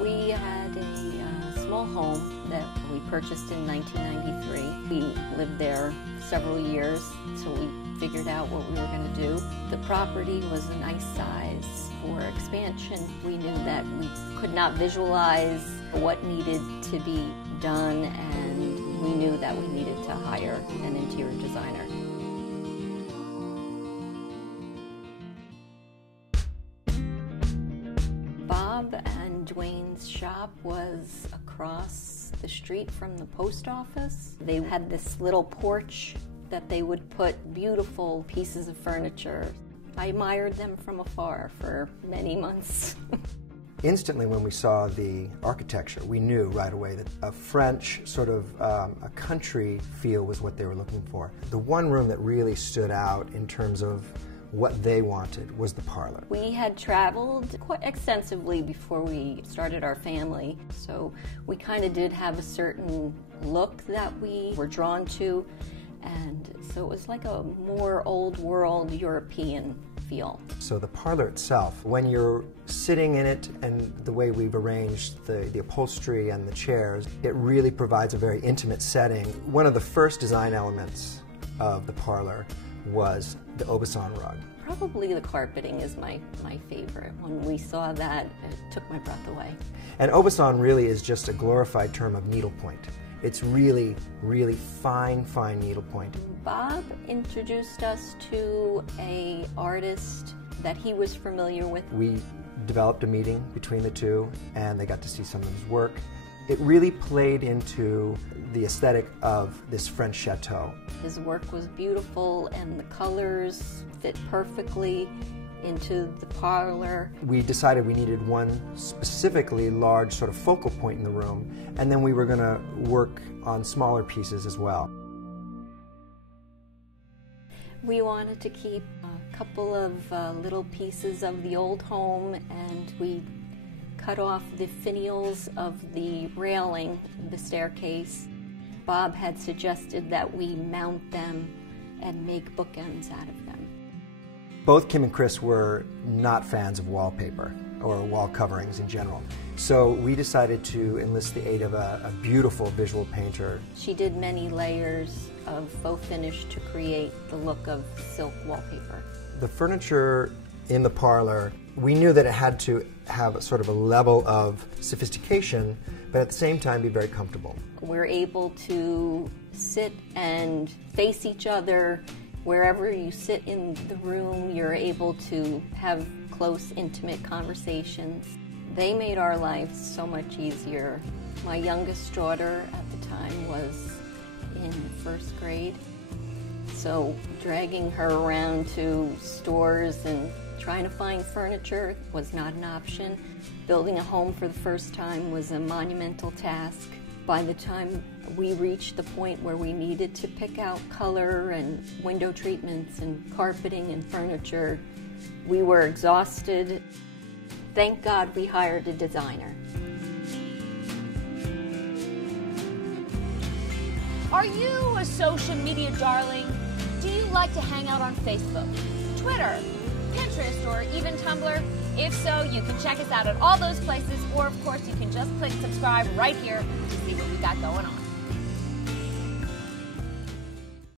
We had a small home that we purchased in 1993. We lived there several years, so we figured out what we were going to do. The property was a nice size for expansion. We knew that we could not visualize what needed to be done, and we knew that we needed to hire an interior designer. Bob and Dwayne's shop was across the street from the post office. They had this little porch that they would put beautiful pieces of furniture. I admired them from afar for many months. Instantly when we saw the architecture, we knew right away that a French sort of a country feel was what they were looking for. The one room that really stood out in terms of what they wanted was the parlor. We had traveled quite extensively before we started our family, so we kind of did have a certain look that we were drawn to, and so it was like a more old world European feel. So the parlor itself, when you're sitting in it and the way we've arranged the upholstery and the chairs, it really provides a very intimate setting. One of the first design elements of the parlor was the Aubusson rug. Probably the carpeting is my favorite. When we saw that, it took my breath away. And Aubusson really is just a glorified term of needlepoint. It's really, really fine, fine needlepoint. Bob introduced us to an artist that he was familiar with. We developed a meeting between the two, and they got to see some of his work. It really played into the aesthetic of this French chateau. His work was beautiful, and the colors fit perfectly into the parlor. We decided we needed one specifically large sort of focal point in the room, and then we were going to work on smaller pieces as well. We wanted to keep a couple of little pieces of the old home, and we cut off the finials of the railing, the staircase. Bob had suggested that we mount them and make bookends out of them. Both Kim and Chris were not fans of wallpaper or wall coverings in general, so we decided to enlist the aid of a beautiful visual painter. She did many layers of faux finish to create the look of silk wallpaper. The furniture in the parlor, we knew that it had to have sort of a level of sophistication, but at the same time be very comfortable. We're able to sit and face each other. Wherever you sit in the room, you're able to have close, intimate conversations. They made our lives so much easier. My youngest daughter at the time was in first grade, so dragging her around to stores and trying to find furniture was not an option. Building a home for the first time was a monumental task. By the time we reached the point where we needed to pick out color and window treatments and carpeting and furniture, we were exhausted. Thank God we hired a designer. Are you a social media darling? Do you like to hang out on Facebook, Twitter, Pinterest, or even Tumblr? If so, you can check us out at all those places, or of course you can just click subscribe right here to see what we got going on.